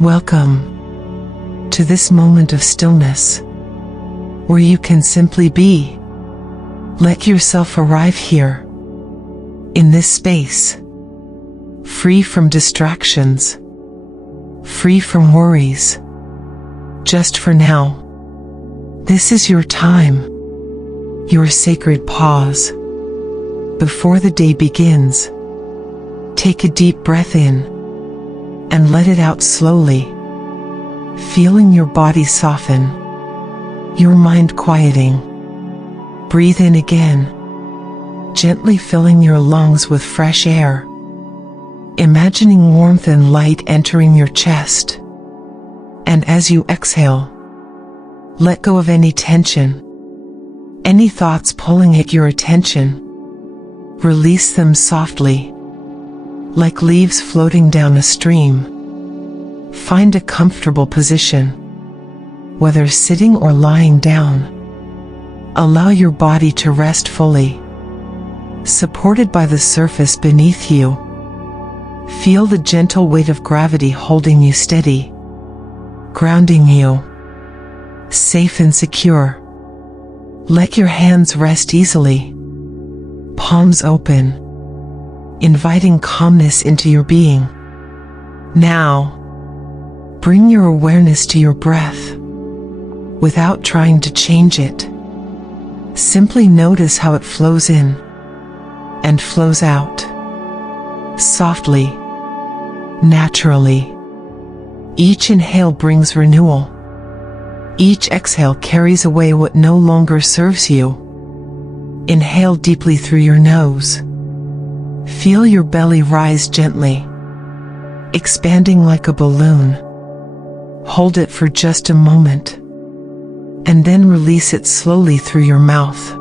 Welcome to this moment of stillness, where you can simply be. Let yourself arrive here, in this space, free from distractions, free from worries, just for now. This is your time, your sacred pause. Before the day begins, take a deep breath in and let it out slowly, feeling your body soften, your mind quieting. Breathe in again, gently filling your lungs with fresh air, imagining warmth and light entering your chest. And as you exhale, let go of any tension, any thoughts pulling at your attention. Release them softly, like leaves floating down a stream. Find a comfortable position, whether sitting or lying down. Allow your body to rest fully, supported by the surface beneath you. Feel the gentle weight of gravity holding you steady, grounding you, safe and secure. Let your hands rest easily, palms open, inviting calmness into your being. Now, bring your awareness to your breath, without trying to change it. Simply notice how it flows in and flows out, softly, naturally. Each inhale brings renewal. Each exhale carries away what no longer serves you. Inhale deeply through your nose. Feel your belly rise gently, expanding like a balloon. Hold it for just a moment, and then release it slowly through your mouth.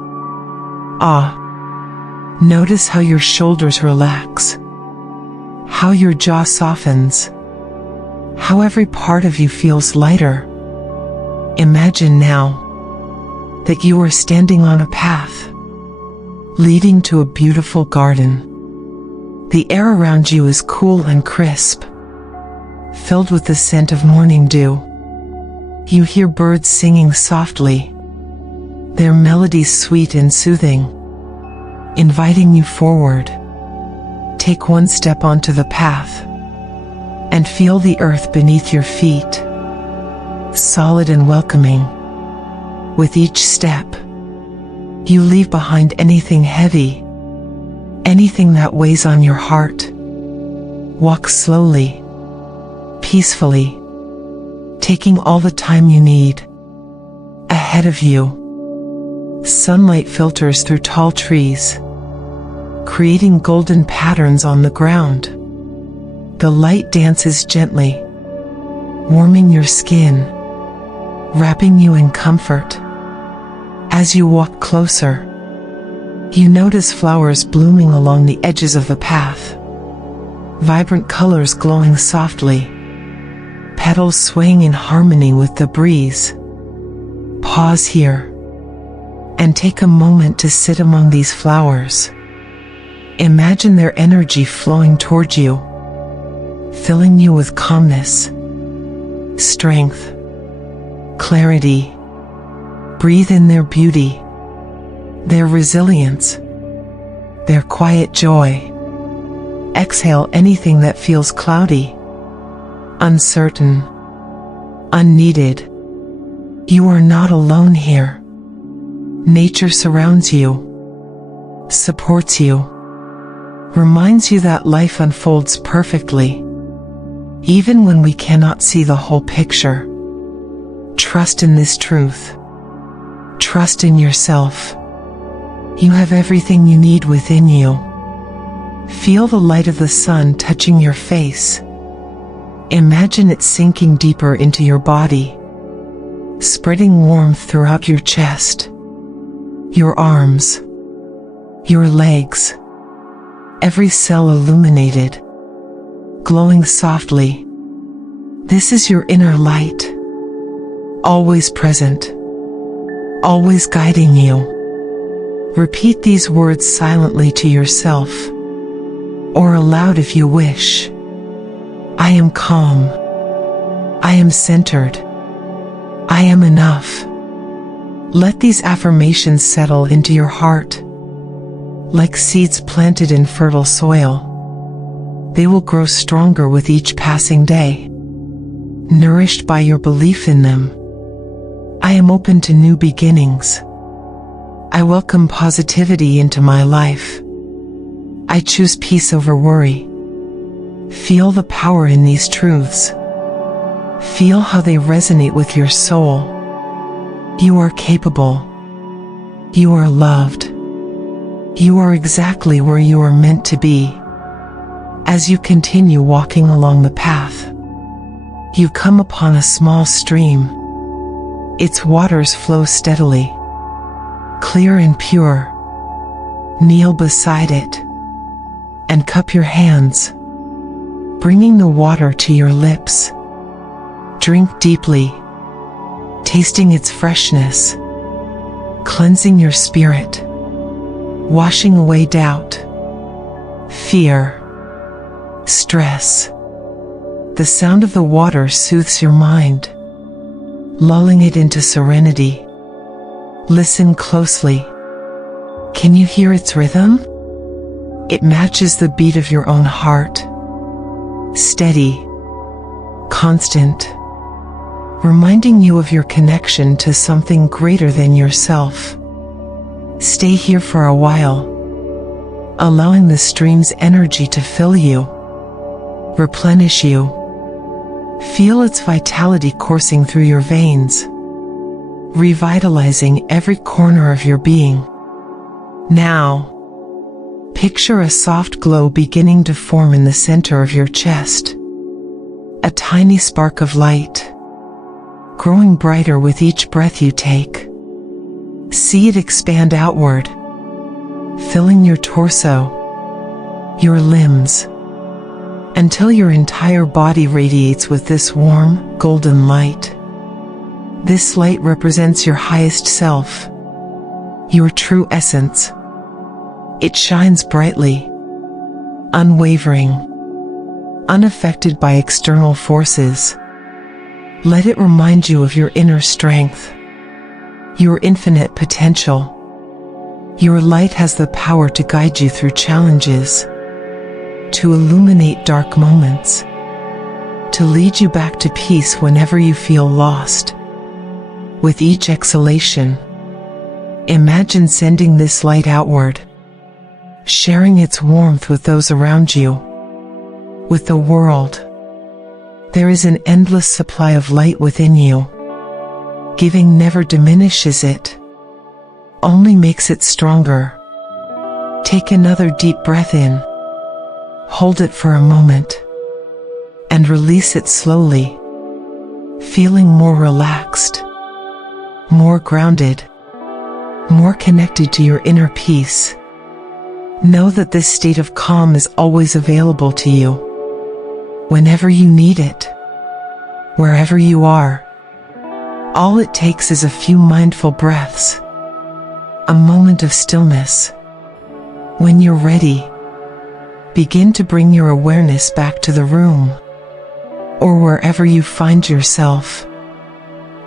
Notice how your shoulders relax, how your jaw softens, how every part of you feels lighter. Imagine now that you are standing on a path leading to a beautiful garden. The air around you is cool and crisp, filled with the scent of morning dew. You hear birds singing softly, their melodies sweet and soothing, inviting you forward. Take one step onto the path and feel the earth beneath your feet, solid and welcoming. With each step, you leave behind anything heavy, anything that weighs on your heart. Walk slowly, peacefully, taking all the time you need. Ahead of you, sunlight filters through tall trees, creating golden patterns on the ground. The light dances gently, warming your skin, wrapping you in comfort. As you walk closer, you notice flowers blooming along the edges of the path, vibrant colors glowing softly, petals swaying in harmony with the breeze. Pause here and take a moment to sit among these flowers. Imagine their energy flowing toward you, filling you with calmness, strength, clarity. Breathe in their beauty, their resilience, their quiet joy. Exhale anything that feels cloudy, uncertain, unneeded. You are not alone here. Nature surrounds you, supports you, reminds you that life unfolds perfectly, even when we cannot see the whole picture. Trust in this truth. Trust in yourself. You have everything you need within you. Feel the light of the sun touching your face. Imagine it sinking deeper into your body, spreading warmth throughout your chest, your arms, your legs, every cell illuminated, glowing softly. This is your inner light, always present, always guiding you. Repeat these words silently to yourself, or aloud if you wish. I am calm. I am centered. I am enough. Let these affirmations settle into your heart. Like seeds planted in fertile soil, they will grow stronger with each passing day, nourished by your belief in them. I am open to new beginnings. I welcome positivity into my life. I choose peace over worry. Feel the power in these truths. Feel how they resonate with your soul. You are capable. You are loved. You are exactly where you are meant to be. As you continue walking along the path, you come upon a small stream. Its waters flow steadily, clear and pure. Kneel beside it and cup your hands, bringing the water to your lips. Drink deeply, tasting its freshness, cleansing your spirit, washing away doubt, fear, stress. The sound of the water soothes your mind, lulling it into serenity. Listen closely. Can you hear its rhythm? It matches the beat of your own heart. Steady, constant, reminding you of your connection to something greater than yourself. Stay here for a while, allowing the stream's energy to fill you, replenish you. Feel its vitality coursing through your veins, revitalizing every corner of your being. Now, picture a soft glow beginning to form in the center of your chest. A tiny spark of light, growing brighter with each breath you take. See it expand outward, filling your torso, your limbs, until your entire body radiates with this warm, golden light. This light represents your highest self, your true essence. It shines brightly, unwavering, unaffected by external forces. Let it remind you of your inner strength, your infinite potential. Your light has the power to guide you through challenges, to illuminate dark moments, to lead you back to peace whenever you feel lost. With each exhalation, imagine sending this light outward, sharing its warmth with those around you, with the world. There is an endless supply of light within you. Giving never diminishes it, only makes it stronger. Take another deep breath in, hold it for a moment, and release it slowly, feeling more relaxed, more grounded, more connected to your inner peace. Know that this state of calm is always available to you, whenever you need it, wherever you are. All it takes is a few mindful breaths, a moment of stillness. When you're ready, begin to bring your awareness back to the room, or wherever you find yourself.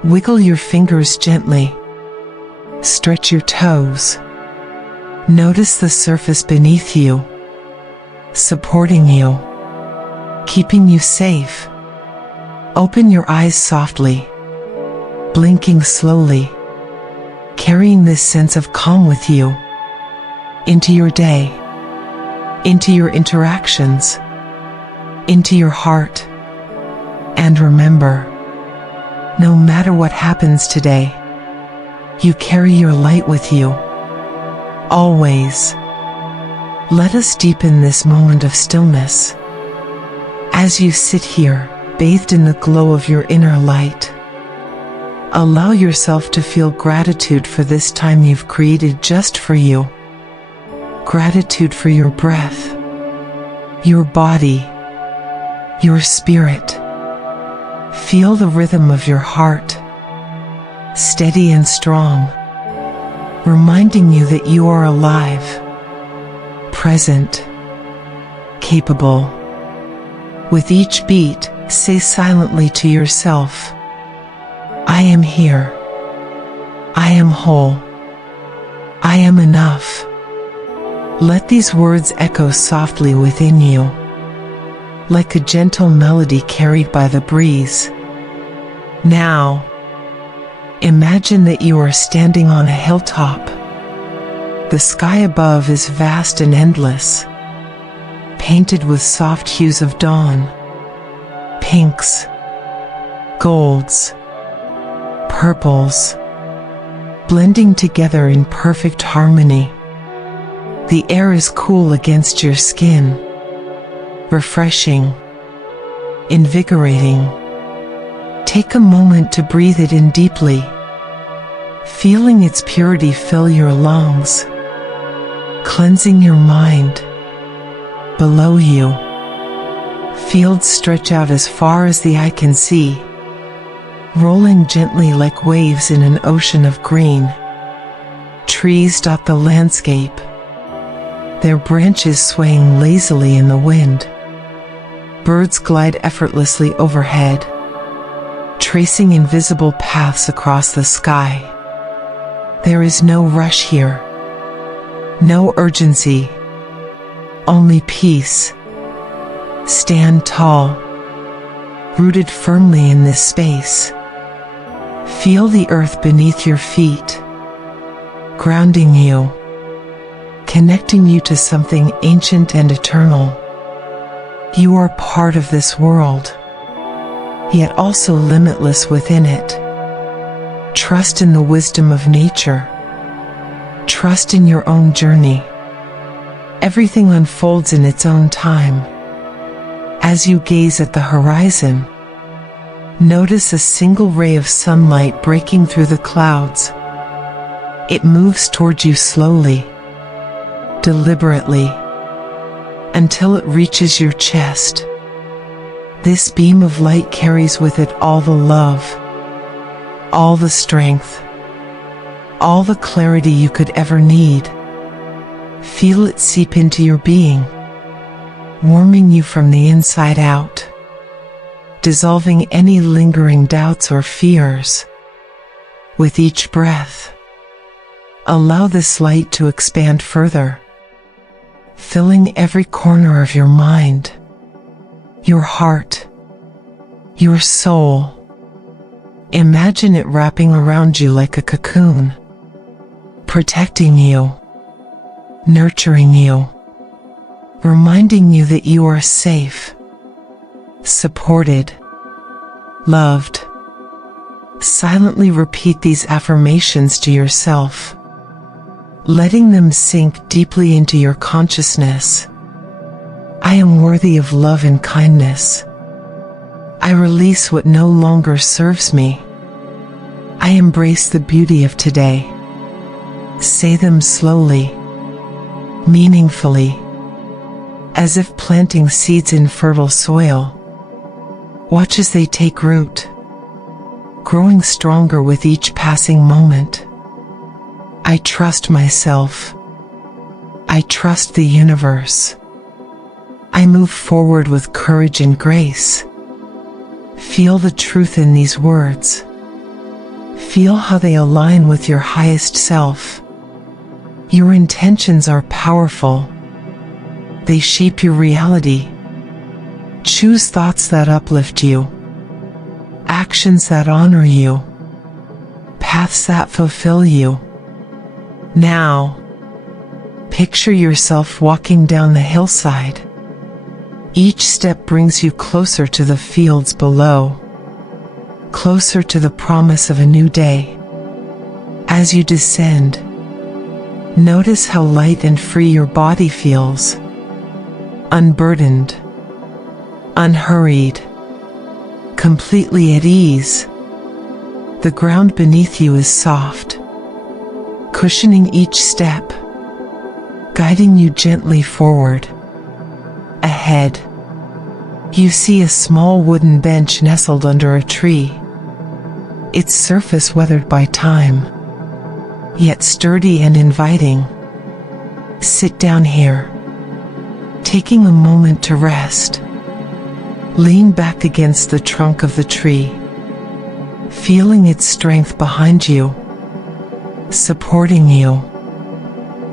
Wiggle your fingers gently, stretch your toes. Notice the surface beneath you, supporting you, keeping you safe. Open your eyes softly, blinking slowly, carrying this sense of calm with you into your day, into your interactions, into your heart. And remember, no matter what happens today, you carry your light with you, always. Let us deepen this moment of stillness. As you sit here, bathed in the glow of your inner light, allow yourself to feel gratitude for this time you've created just for you. Gratitude for your breath, your body, your spirit. Feel the rhythm of your heart, steady and strong, reminding you that you are alive, present, capable. With each beat, Say silently to yourself, I am here. I am whole. I am enough. Let these words echo softly within you, like a gentle melody carried by the breeze. Now, imagine that you are standing on a hilltop. The sky above is vast and endless, painted with soft hues of dawn, pinks, golds, purples, blending together in perfect harmony. The air is cool against your skin, refreshing, invigorating. Take a moment to breathe it in deeply, feeling its purity fill your lungs, cleansing your mind. Below you, fields stretch out as far as the eye can see, rolling gently like waves in an ocean of green. Trees dot the landscape, their branches swaying lazily in the wind. Birds glide effortlessly overhead, tracing invisible paths across the sky. There is no rush here, no urgency, only peace. Stand tall, rooted firmly in this space. Feel the earth beneath your feet, grounding you, connecting you to something ancient and eternal. You are part of this world, yet also limitless within it. Trust in the wisdom of nature. Trust in your own journey. Everything unfolds in its own time. As you gaze at the horizon, notice a single ray of sunlight breaking through the clouds. It moves towards you slowly, deliberately, until it reaches your chest. This beam of light carries with it all the love, all the strength, all the clarity you could ever need. Feel it seep into your being, warming you from the inside out, dissolving any lingering doubts or fears. With each breath, allow this light to expand further, filling every corner of your mind, your heart, your soul. Imagine it wrapping around you like a cocoon, protecting you, nurturing you, reminding you that you are safe, supported, loved. Silently repeat these affirmations to yourself, letting them sink deeply into your consciousness. I am worthy of love and kindness. I release what no longer serves me. I embrace the beauty of today. Say them slowly, meaningfully, as if planting seeds in fertile soil. Watch as they take root, growing stronger with each passing moment. I trust myself. I trust the universe. I move forward with courage and grace. Feel the truth in these words. Feel how they align with your highest self. Your intentions are powerful. They shape your reality. Choose thoughts that uplift you, actions that honor you, paths that fulfill you. Now, picture yourself walking down the hillside. Each step brings you closer to the fields below, closer to the promise of a new day. As you descend, notice how light and free your body feels, unburdened, unhurried, completely at ease. The ground beneath you is soft, cushioning each step, guiding you gently forward. Ahead, you see a small wooden bench nestled under a tree, its surface weathered by time, yet sturdy and inviting. Sit down here, taking a moment to rest. Lean back against the trunk of the tree, feeling its strength behind you, supporting you,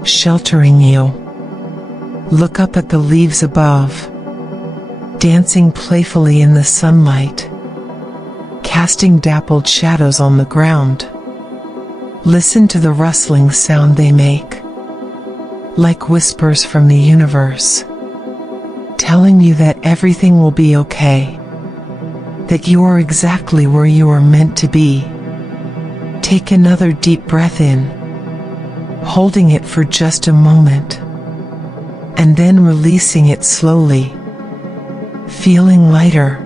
sheltering you. Look up at the leaves above, dancing playfully in the sunlight, casting dappled shadows on the ground. Listen to the rustling sound they make, like whispers from the universe, telling you that everything will be okay, that you are exactly where you are meant to be. Take another deep breath in, holding it for just a moment, and then releasing it slowly, feeling lighter,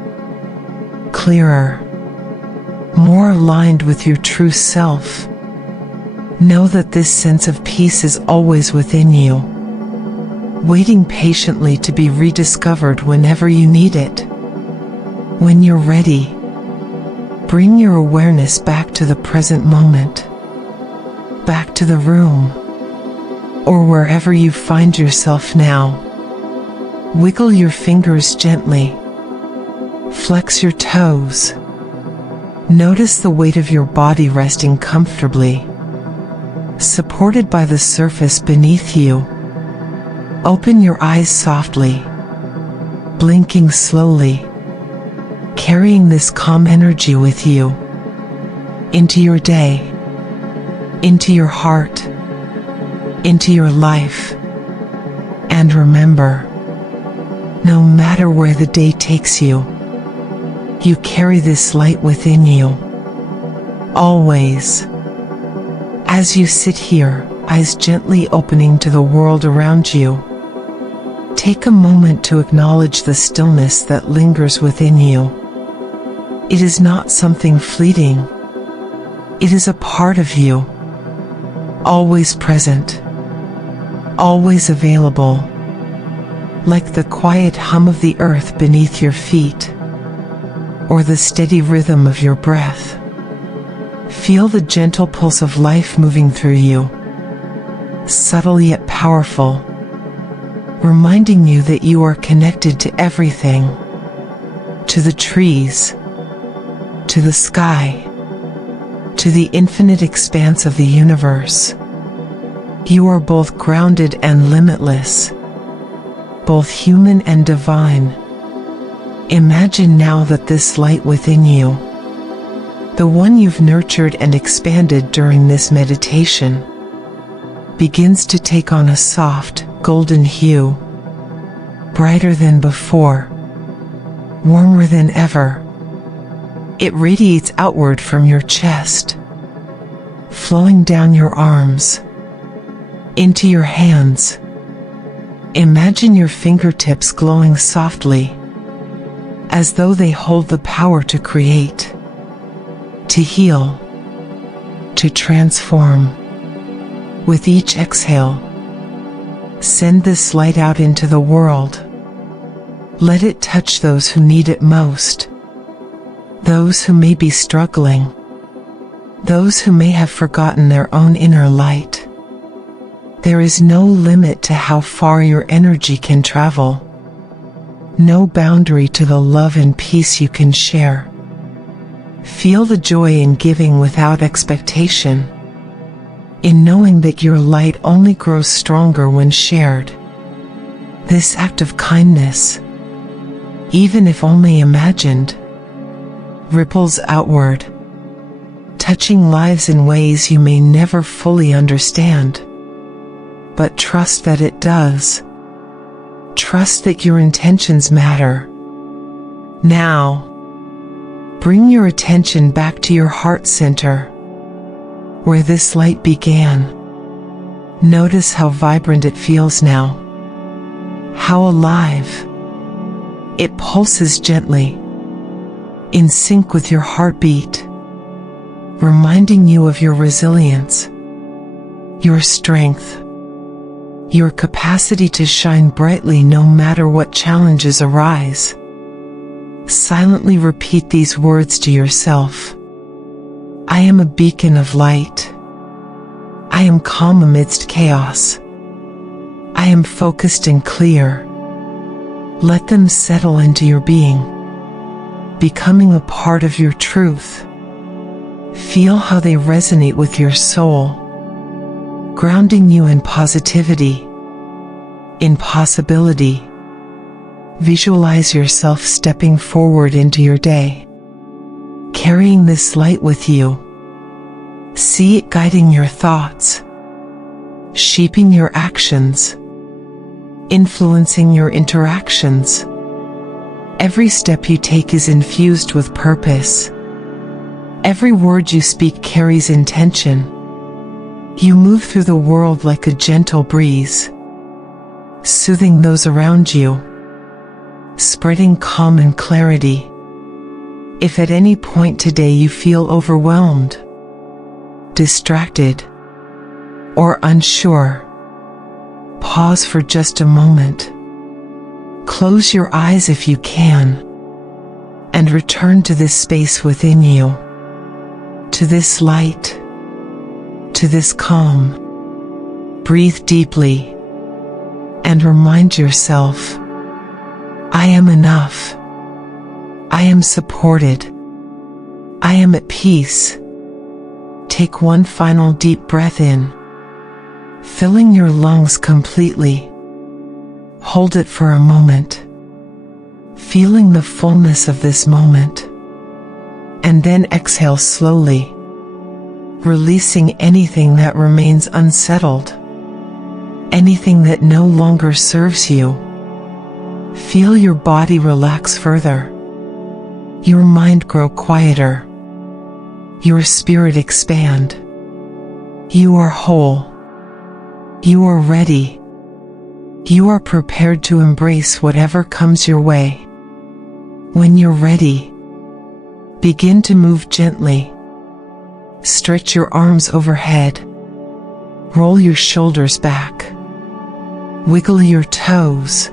clearer, more aligned with your true self. Know that this sense of peace is always within you, waiting patiently to be rediscovered whenever you need it. When you're ready, bring your awareness back to the present moment, back to the room, or wherever you find yourself now. Wiggle your fingers gently, flex your toes. Notice the weight of your body resting comfortably, supported by the surface beneath you. Open your eyes softly, blinking slowly, carrying this calm energy with you into your day, into your heart, into your life. And remember, no matter where the day takes you, you carry this light within you, always. As you sit here, eyes gently opening to the world around you, take a moment to acknowledge the stillness that lingers within you. It is not something fleeting. It is a part of you, always present, always available, like the quiet hum of the earth beneath your feet, or the steady rhythm of your breath. Feel the gentle pulse of life moving through you, subtle yet powerful, reminding you that you are connected to everything, to the trees, to the sky, to the infinite expanse of the universe. You are both grounded and limitless, both human and divine. Imagine now that this light within you, the one you've nurtured and expanded during this meditation, begins to take on a soft, golden hue, brighter than before, warmer than ever. It radiates outward from your chest, flowing down your arms, into your hands. Imagine your fingertips glowing softly, as though they hold the power to create, to heal, to transform. With each exhale, send this light out into the world. Let it touch those who need it most, those who may be struggling, those who may have forgotten their own inner light. There is no limit to how far your energy can travel, no boundary to the love and peace you can share. Feel the joy in giving without expectation, in knowing that your light only grows stronger when shared. This act of kindness, even if only imagined, ripples outward, touching lives in ways you may never fully understand. But trust that it does. Trust that your intentions matter. Now, bring your attention back to your heart center, where this light began. Notice how vibrant it feels now, how alive. It pulses gently, in sync with your heartbeat, reminding you of your resilience, your strength, your capacity to shine brightly no matter what challenges arise. Silently repeat these words to yourself. I am a beacon of light. I am calm amidst chaos. I am focused and clear. Let them settle into your being, becoming a part of your truth. Feel how they resonate with your soul, grounding you in positivity, in possibility. Visualize yourself stepping forward into your day, carrying this light with you. See it guiding your thoughts, shaping your actions, influencing your interactions. Every step you take is infused with purpose. Every word you speak carries intention. You move through the world like a gentle breeze, soothing those around you, spreading calm and clarity. If at any point today you feel overwhelmed, distracted, or unsure, pause for just a moment. Close your eyes if you can, and return to this space within you, to this light, to this calm. Breathe deeply, and remind yourself, I am enough. I am supported. I am at peace. Take one final deep breath in, filling your lungs completely. Hold it for a moment, feeling the fullness of this moment, and then exhale slowly, releasing anything that remains unsettled, anything that no longer serves you. Feel your body relax further, your mind grow quieter, your spirit expand. You are whole. You are ready. You are prepared to embrace whatever comes your way. When you're ready, begin to move gently. Stretch your arms overhead. Roll your shoulders back. Wiggle your toes,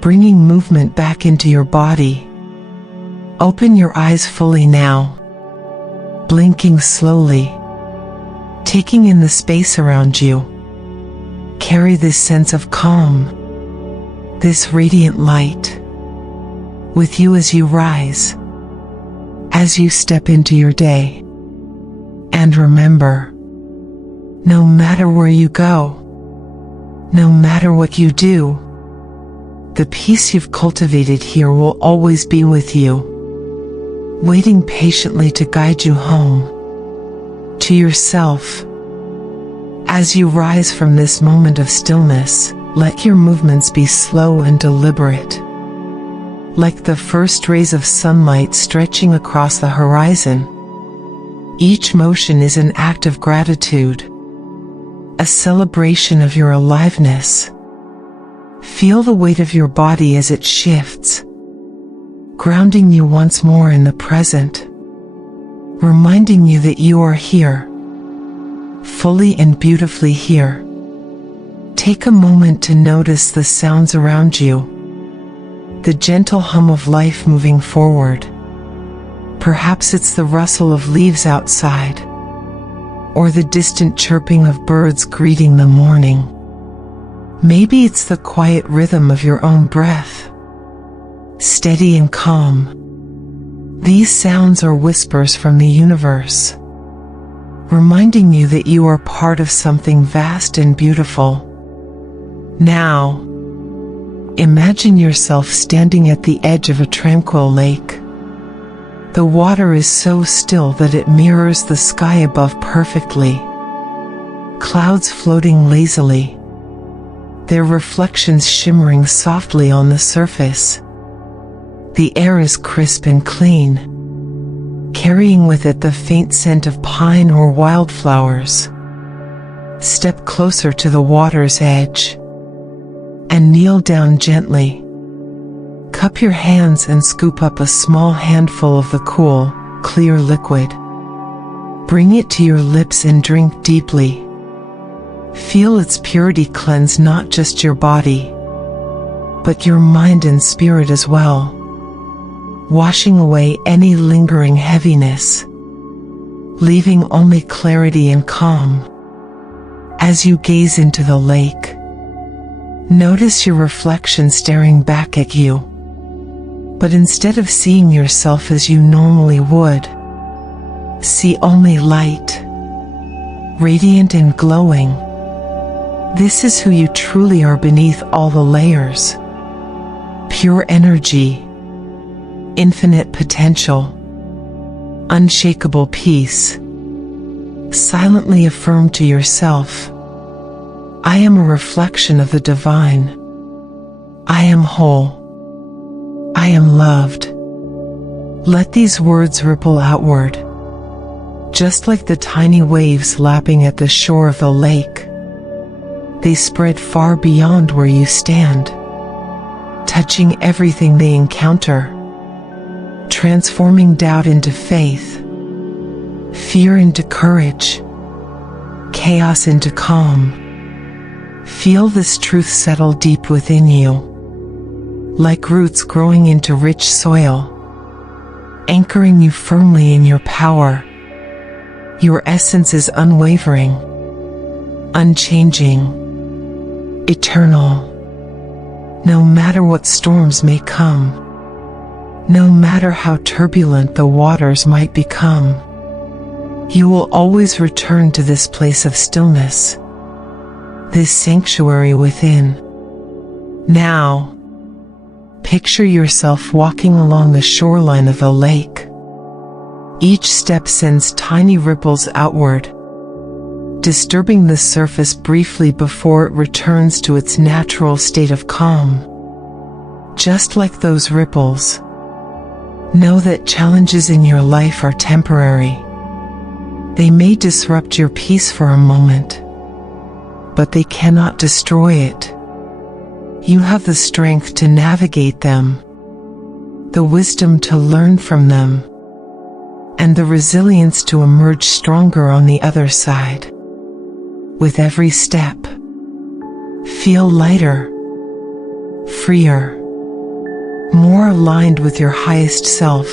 bringing movement back into your body. Open your eyes fully now, blinking slowly, taking in the space around you. Carry this sense of calm, this radiant light, with you as you rise, as you step into your day. And remember, no matter where you go, no matter what you do, the peace you've cultivated here will always be with you, waiting patiently to guide you home, to yourself. As you rise from this moment of stillness, let your movements be slow and deliberate, like the first rays of sunlight stretching across the horizon. Each motion is an act of gratitude, a celebration of your aliveness. Feel the weight of your body as it shifts, grounding you once more in the present, reminding you that you are here, fully and beautifully here. Take a moment to notice the sounds around you, the gentle hum of life moving forward. Perhaps it's the rustle of leaves outside, or the distant chirping of birds greeting the morning. Maybe it's the quiet rhythm of your own breath, steady and calm. These sounds are whispers from the universe, reminding you that you are part of something vast and beautiful. Now, imagine yourself standing at the edge of a tranquil lake. The water is so still that it mirrors the sky above perfectly. Clouds floating lazily, their reflections shimmering softly on the surface. The air is crisp and clean, carrying with it the faint scent of pine or wildflowers. Step closer to the water's edge and kneel down gently. Cup your hands and scoop up a small handful of the cool, clear liquid. Bring it to your lips and drink deeply. Feel its purity cleanse not just your body, but your mind and spirit as well, washing away any lingering heaviness, leaving only clarity and calm. As you gaze into the lake, notice your reflection staring back at you. But instead of seeing yourself as you normally would, see only light, radiant and glowing. This is who you truly are beneath all the layers. Pure energy, infinite potential, unshakable peace. Silently affirm to yourself, I am a reflection of the divine. I am whole. I am loved. Let these words ripple outward, just like the tiny waves lapping at the shore of the lake. They spread far beyond where you stand, touching everything they encounter, transforming doubt into faith, fear into courage, chaos into calm. Feel this truth settle deep within you, like roots growing into rich soil, anchoring you firmly in your power. Your essence is unwavering, unchanging, eternal. No matter what storms may come, no matter how turbulent the waters might become, you will always return to this place of stillness, this sanctuary within. Now, picture yourself walking along the shoreline of a lake. Each step sends tiny ripples outward, disturbing the surface briefly before it returns to its natural state of calm. Just like those ripples, know that challenges in your life are temporary. They may disrupt your peace for a moment, but they cannot destroy it. You have the strength to navigate them, the wisdom to learn from them, and the resilience to emerge stronger on the other side. With every step, feel lighter, freer, more aligned with your highest self.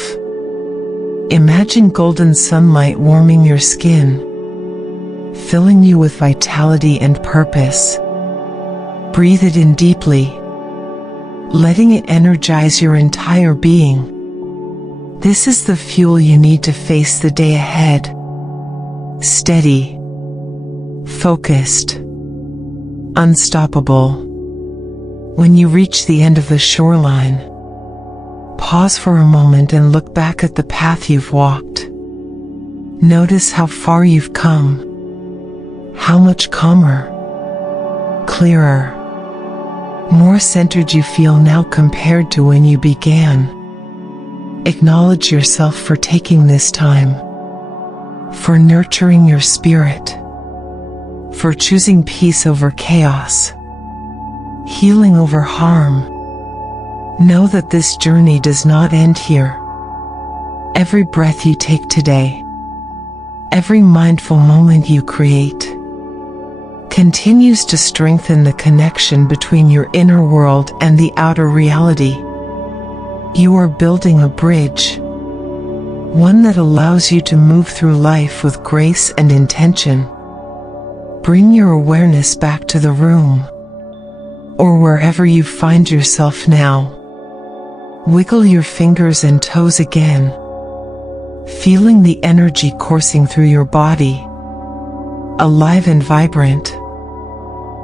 Imagine golden sunlight warming your skin, filling you with vitality and purpose. Breathe it in deeply, letting it energize your entire being. This is the fuel you need to face the day ahead. Steady, focused, unstoppable. When you reach the end of the shoreline, pause for a moment and look back at the path you've walked. Notice how far you've come, how much calmer, clearer, more centered you feel now compared to when you began. Acknowledge yourself for taking this time, for nurturing your spirit, for choosing peace over chaos, healing over harm. Know that this journey does not end here. Every breath you take today, every mindful moment you create, continues to strengthen the connection between your inner world and the outer reality. You are building a bridge, one that allows you to move through life with grace and intention. Bring your awareness back to the room, or wherever you find yourself now. Wiggle your fingers and toes again, feeling the energy coursing through your body, alive and vibrant.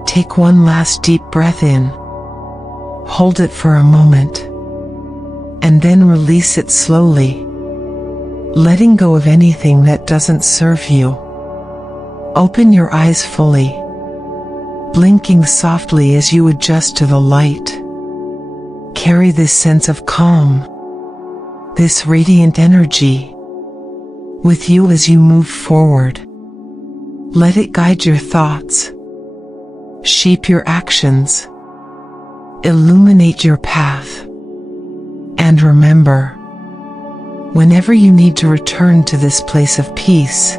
Take one last deep breath in, hold it for a moment, and then release it slowly, letting go of anything that doesn't serve you. Open your eyes fully, blinking softly as you adjust to the light. Carry this sense of calm, this radiant energy, with you as you move forward. Let it guide your thoughts, shape your actions, illuminate your path. And remember, whenever you need to return to this place of peace,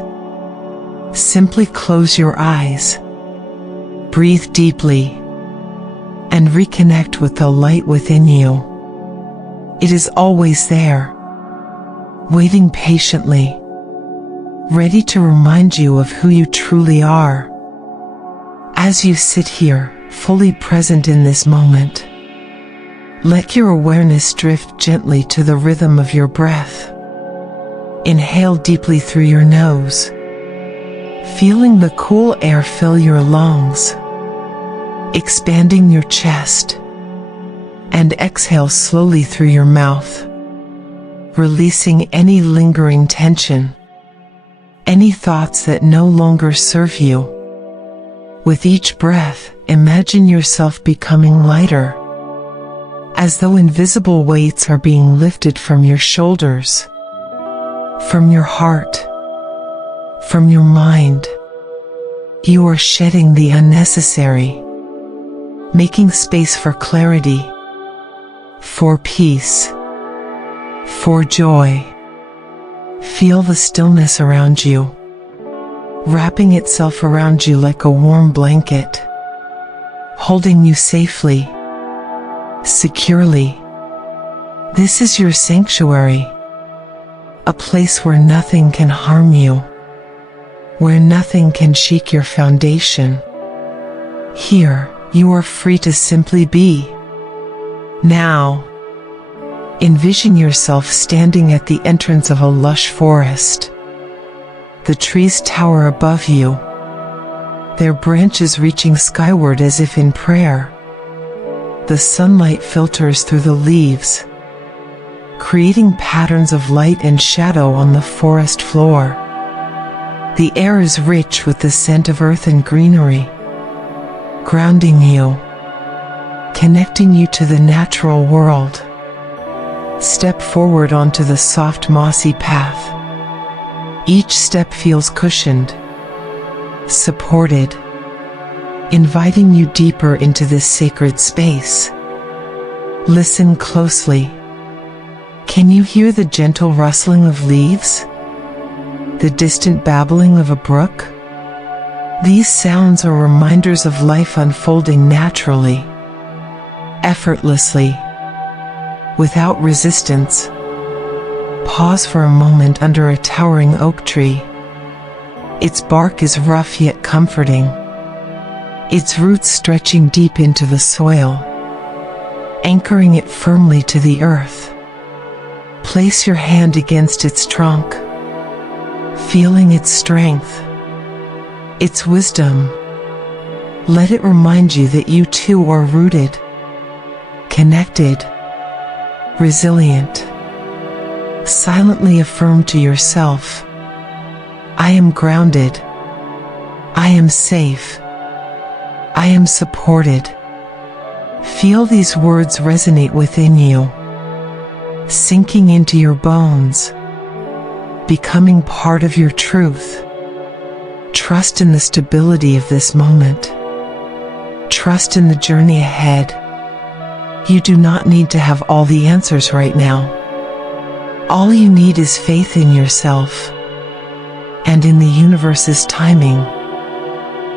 simply close your eyes, breathe deeply, and reconnect with the light within you. It is always there, waiting patiently, ready to remind you of who you truly are. As you sit here, fully present in this moment, Let your awareness drift gently to the rhythm of your breath. Inhale deeply through your nose, feeling the cool air fill your lungs, expanding your chest, and exhale slowly through your mouth, releasing any lingering tension, any thoughts that no longer serve you. With each breath, imagine yourself becoming lighter, as though invisible weights are being lifted from your shoulders, from your heart, from your mind. You are shedding the unnecessary, making space for clarity, for peace, for joy. Feel the stillness around you, wrapping itself around you like a warm blanket, holding you safely, securely. This is your sanctuary, a place where nothing can harm you, where nothing can shake your foundation. Here, you are free to simply be. Now, envision yourself standing at the entrance of a lush forest. The trees tower above you, their branches reaching skyward as if in prayer. The sunlight filters through the leaves, creating patterns of light and shadow on the forest floor. The air is rich with the scent of earth and greenery, grounding you, connecting you to the natural world. Step forward onto the soft mossy path. Each step feels cushioned, supported, inviting you deeper into this sacred space. Listen closely. Can you hear the gentle rustling of leaves? The distant babbling of a brook? These sounds are reminders of life unfolding naturally, effortlessly, without resistance. Pause for a moment under a towering oak tree. Its bark is rough yet comforting, its roots stretching deep into the soil, anchoring it firmly to the earth. Place your hand against its trunk, feeling its strength, its wisdom. Let it remind you that you too are rooted, connected, resilient. Silently affirm to yourself, I am grounded, I am safe, I am supported. Feel these words resonate within you, sinking into your bones, becoming part of your truth. Trust in the stability of this moment. Trust in the journey ahead. You do not need to have all the answers right now. All you need is faith in yourself and in the universe's timing.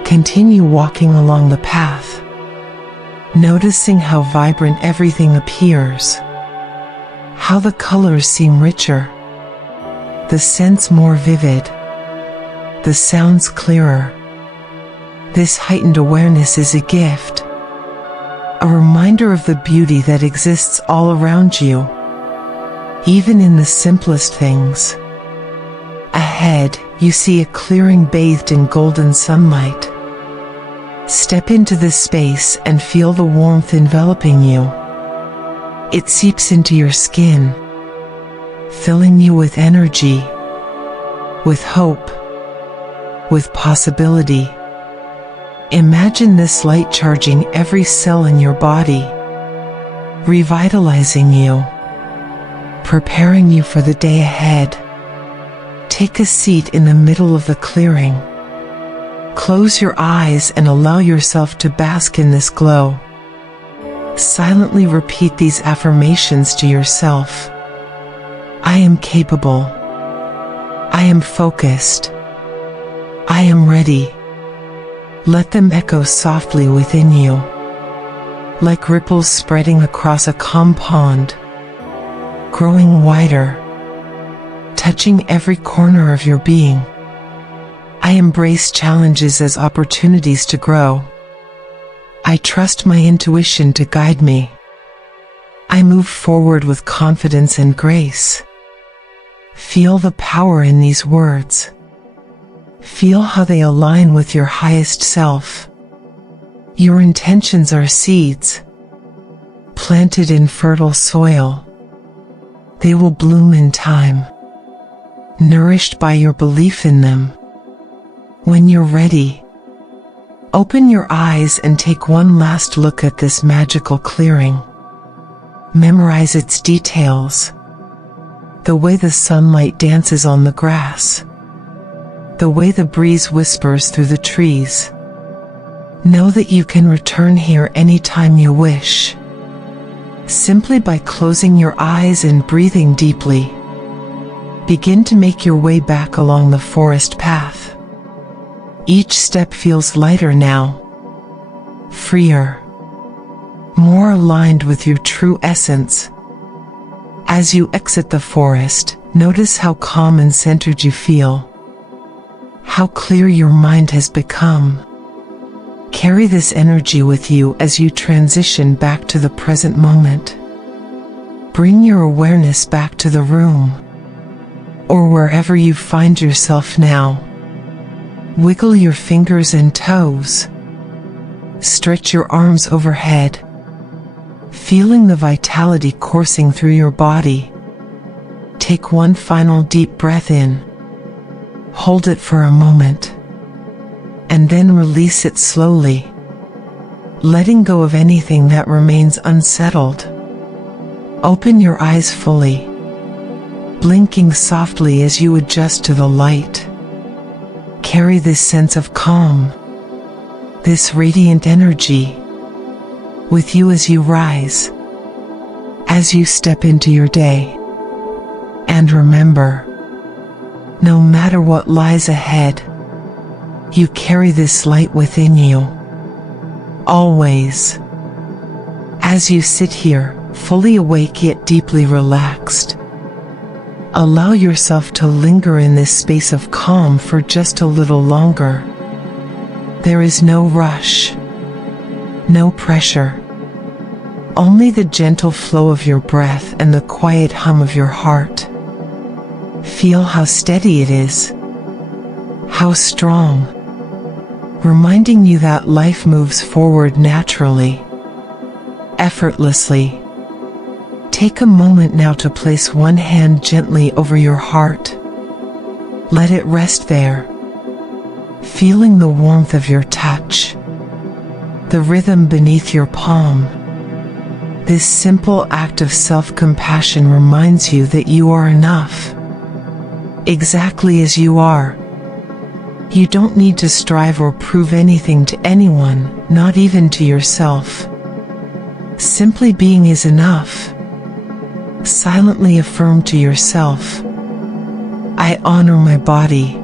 Continue walking along the path, noticing how vibrant everything appears, how the colors seem richer, the scents more vivid, the sounds clearer. This heightened awareness is a gift, a reminder of the beauty that exists all around you, even in the simplest things. Ahead, you see a clearing bathed in golden sunlight. Step into this space and feel the warmth enveloping you. It seeps into your skin, filling you with energy, with hope, with possibility. Imagine this light charging every cell in your body, revitalizing you, preparing you for the day ahead. Take a seat in the middle of the clearing. Close your eyes and allow yourself to bask in this glow. Silently repeat these affirmations to yourself. I am capable. I am focused. I am ready. Let them echo softly within you, like ripples spreading across a calm pond, growing wider, touching every corner of your being. I embrace challenges as opportunities to grow. I trust my intuition to guide me. I move forward with confidence and grace. Feel the power in these words. Feel how they align with your highest self. Your intentions are seeds, planted in fertile soil. They will bloom in time, nourished by your belief in them. When you're ready, open your eyes and take one last look at this magical clearing. Memorize its details. The way the sunlight dances on the grass. The way the breeze whispers through the trees. Know that you can return here anytime you wish. Simply by closing your eyes and breathing deeply. Begin to make your way back along the forest path. Each step feels lighter now. Freer. More aligned with your true essence. As you exit the forest, notice how calm and centered you feel. How clear your mind has become. Carry this energy with you as you transition back to the present moment. Bring your awareness back to the room, or wherever you find yourself now. Wiggle your fingers and toes. Stretch your arms overhead, feeling the vitality coursing through your body. Take one final deep breath in. Hold it for a moment, and then release it slowly, letting go of anything that remains unsettled. Open your eyes fully, blinking softly as you adjust to the light. Carry this sense of calm, this radiant energy, with you as you rise, as you step into your day. And remember, no matter what lies ahead, you carry this light within you. Always. As you sit here, fully awake yet deeply relaxed, allow yourself to linger in this space of calm for just a little longer. There is no rush, no pressure, only the gentle flow of your breath and the quiet hum of your heart. Feel how steady it is, how strong, reminding you that life moves forward naturally, effortlessly. Take a moment now to place one hand gently over your heart. Let it rest there, feeling the warmth of your touch, the rhythm beneath your palm. This simple act of self-compassion reminds you that you are enough, exactly as you are. You don't need to strive or prove anything to anyone, not even to yourself. Simply being is enough. Silently affirm to yourself, I honor my body.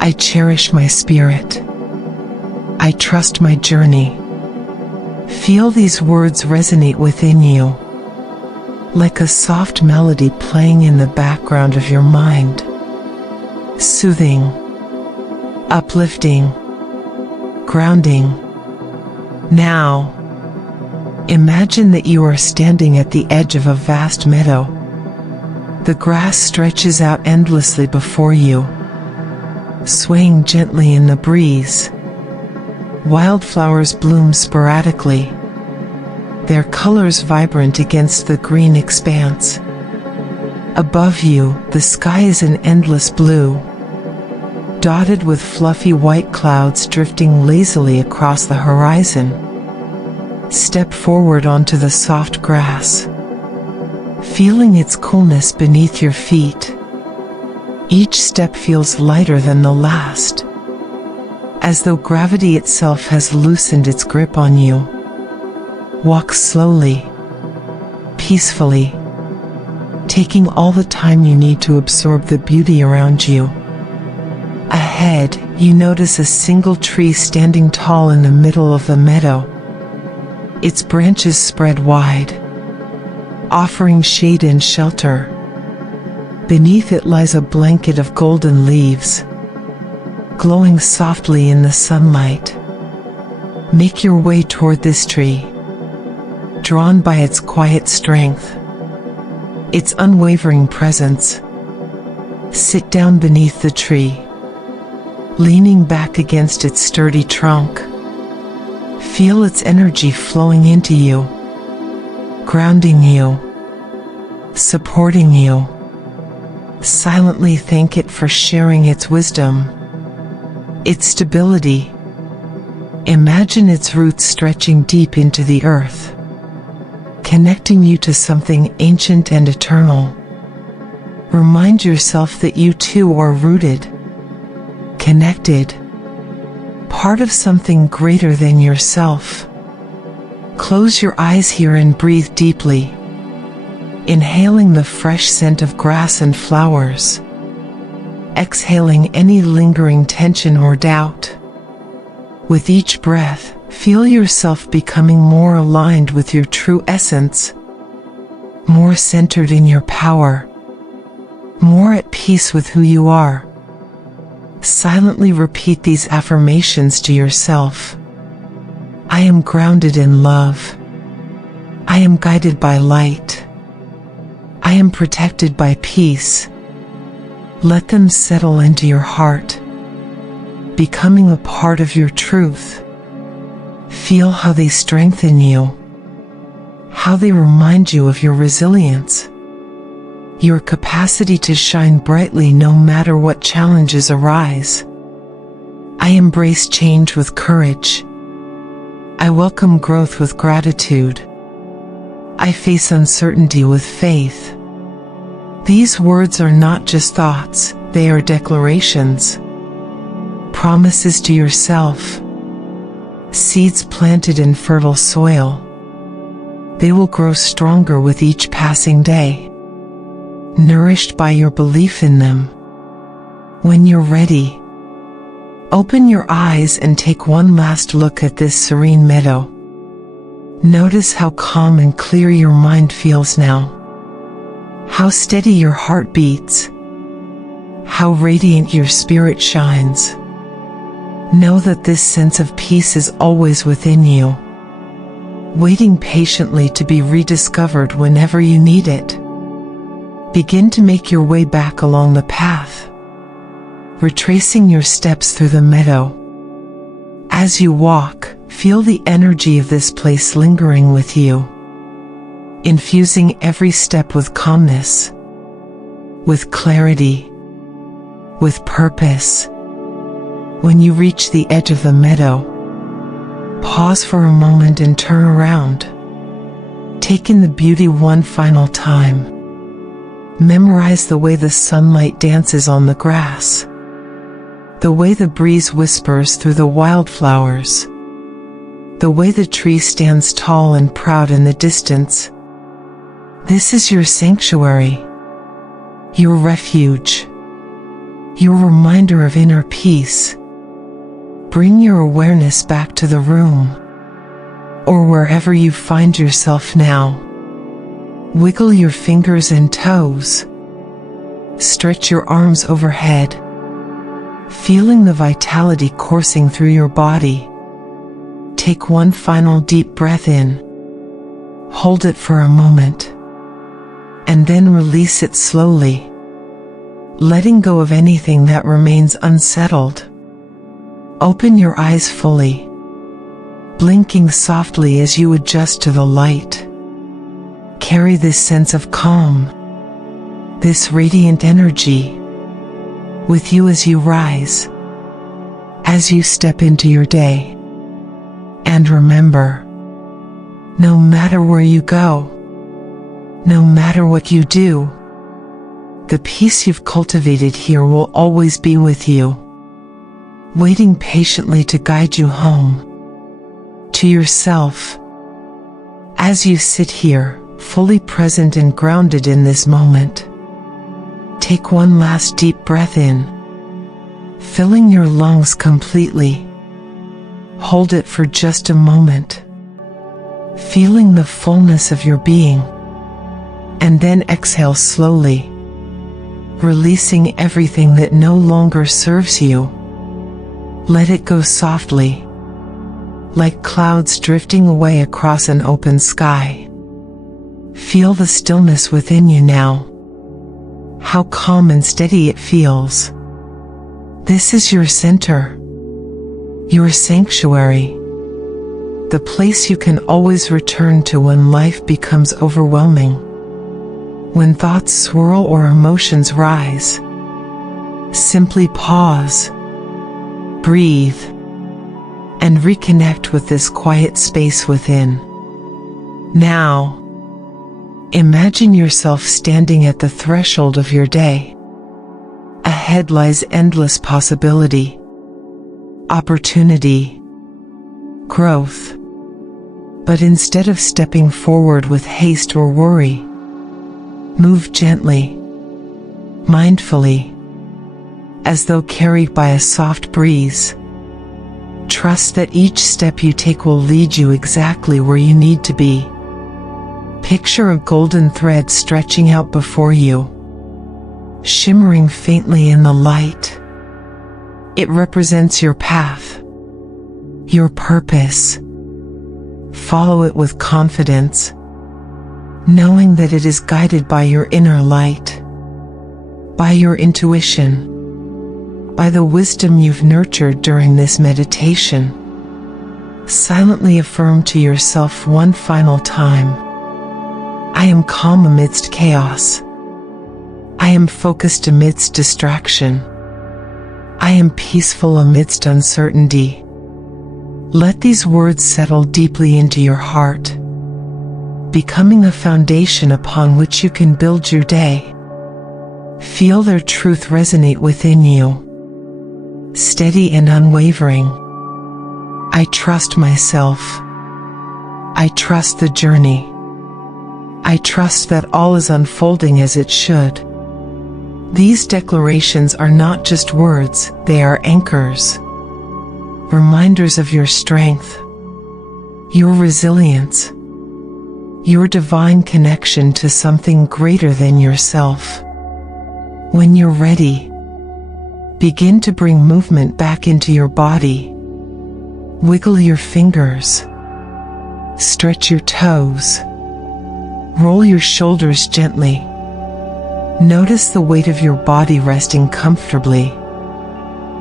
I cherish my spirit. I trust my journey. Feel these words resonate within you, like a soft melody playing in the background of your mind. Soothing, uplifting, grounding. Now, imagine that you are standing at the edge of a vast meadow. The grass stretches out endlessly before you, swaying gently in the breeze. Wildflowers bloom sporadically, their colors vibrant against the green expanse. Above you, the sky is an endless blue, dotted with fluffy white clouds drifting lazily across the horizon. Step forward onto the soft grass, feeling its coolness beneath your feet. Each step feels lighter than the last, as though gravity itself has loosened its grip on you. Walk slowly, peacefully, taking all the time you need to absorb the beauty around you. Ahead, you notice a single tree standing tall in the middle of the meadow. Its branches spread wide, offering shade and shelter. Beneath it lies a blanket of golden leaves, glowing softly in the sunlight. Make your way toward this tree. drawn by its quiet strength, its unwavering presence. Sit down beneath the tree, leaning back against its sturdy trunk. Feel its energy flowing into you, grounding you, supporting you. Silently thank it for sharing its wisdom, its stability. Imagine its roots stretching deep into the earth, connecting you to something ancient and eternal. Remind yourself that you too are rooted, connected, part of something greater than yourself. Close your eyes here and breathe deeply, inhaling the fresh scent of grass and flowers, exhaling any lingering tension or doubt. With each breath, feel yourself becoming more aligned with your true essence, more centered in your power, more at peace with who you are. Silently repeat these affirmations to yourself. I am grounded in love. I am guided by light. I am protected by peace. Let them settle into your heart, becoming a part of your truth. Feel how they strengthen you, how they remind you of your resilience, your capacity to shine brightly no matter what challenges arise. I embrace change with courage. I welcome growth with gratitude. I face uncertainty with faith. These words are not just thoughts, they are declarations, promises to yourself, seeds planted in fertile soil. They will grow stronger with each passing day, nourished by your belief in them. When you're ready, open your eyes and take one last look at this serene meadow. Notice how calm and clear your mind feels now, how steady your heart beats, how radiant your spirit shines. Know that this sense of peace is always within you, waiting patiently to be rediscovered whenever you need it. Begin to make your way back along the path, retracing your steps through the meadow. As you walk, feel the energy of this place lingering with you, infusing every step with calmness, with clarity, with purpose. When you reach the edge of the meadow, pause for a moment and turn around. Take in the beauty one final time. Memorize the way the sunlight dances on the grass, the way the breeze whispers through the wildflowers, the way the tree stands tall and proud in the distance. This is your sanctuary, your refuge, your reminder of inner peace. Bring your awareness back to the room, or wherever you find yourself now. Wiggle your fingers and toes. Stretch your arms overhead, feeling the vitality coursing through your body. Take one final deep breath in. Hold it for a moment, and then release it slowly, letting go of anything that remains unsettled. Open your eyes fully, blinking softly as you adjust to the light. Carry this sense of calm, this radiant energy, with you as you rise, as you step into your day. And remember, no matter where you go, no matter what you do, the peace you've cultivated here will always be with you, waiting patiently to guide you home, to yourself. As you sit here, fully present and grounded in this moment, take one last deep breath in, filling your lungs completely. Hold it for just a moment, feeling the fullness of your being, and then exhale slowly, releasing everything that no longer serves you. Let it go softly, like clouds drifting away across an open sky. Feel the stillness within you now. How calm and steady it feels. This is your center, your sanctuary, the place you can always return to when life becomes overwhelming. When thoughts swirl or emotions rise, simply pause, breathe, and reconnect with this quiet space within. Now, imagine yourself standing at the threshold of your day. Ahead lies endless possibility, opportunity, growth. But instead of stepping forward with haste or worry, move gently, mindfully, as though carried by a soft breeze. Trust that each step you take will lead you exactly where you need to be. Picture a golden thread stretching out before you, shimmering faintly in the light. It represents your path, your purpose. Follow it with confidence, knowing that it is guided by your inner light, by your intuition, by the wisdom you've nurtured during this meditation. Silently affirm to yourself one final time: I am calm amidst chaos. I am focused amidst distraction. I am peaceful amidst uncertainty. Let these words settle deeply into your heart, becoming a foundation upon which you can build your day. Feel their truth resonate within you, steady and unwavering. I trust myself. I trust the journey. I trust that all is unfolding as it should. These declarations are not just words, they are anchors, reminders of your strength, your resilience, your divine connection to something greater than yourself. When you're ready, begin to bring movement back into your body. Wiggle your fingers, stretch your toes, roll your shoulders gently. Notice the weight of your body resting comfortably,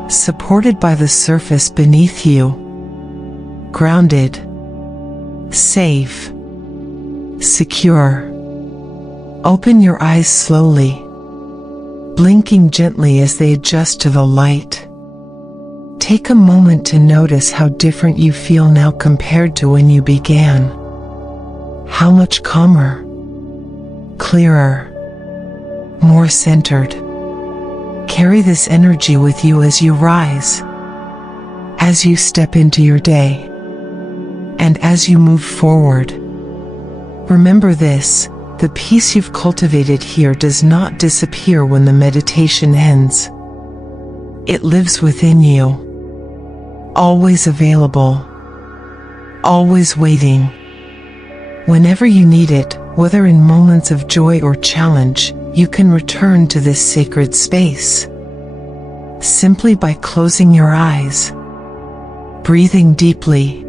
supported by the surface beneath you. Grounded, safe, secure. Open your eyes slowly, blinking gently as they adjust to the light. Take a moment to notice how different you feel now compared to when you began. How much calmer, clearer, more centered. Carry this energy with you as you rise, as you step into your day, and as you move forward. Remember this: the peace you've cultivated here does not disappear when the meditation ends. It lives within you, always available, always waiting. Whenever you need it, whether in moments of joy or challenge, you can return to this sacred space. Simply by closing your eyes, breathing deeply,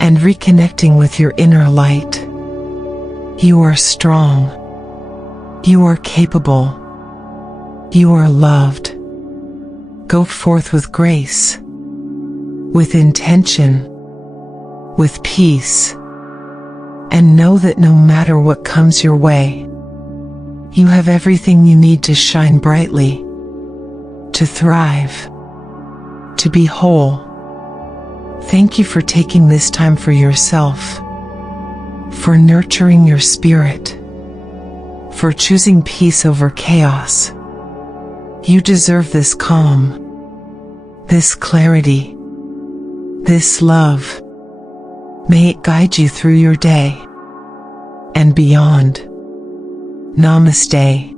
and reconnecting with your inner light. You are strong. You are capable. You are loved. Go forth with grace, with intention, with peace, and know that no matter what comes your way, you have everything you need to shine brightly, to thrive, to be whole. Thank you for taking this time for yourself, for nurturing your spirit, for choosing peace over chaos. You deserve this calm, this clarity, this love. May it guide you through your day and beyond. Namaste.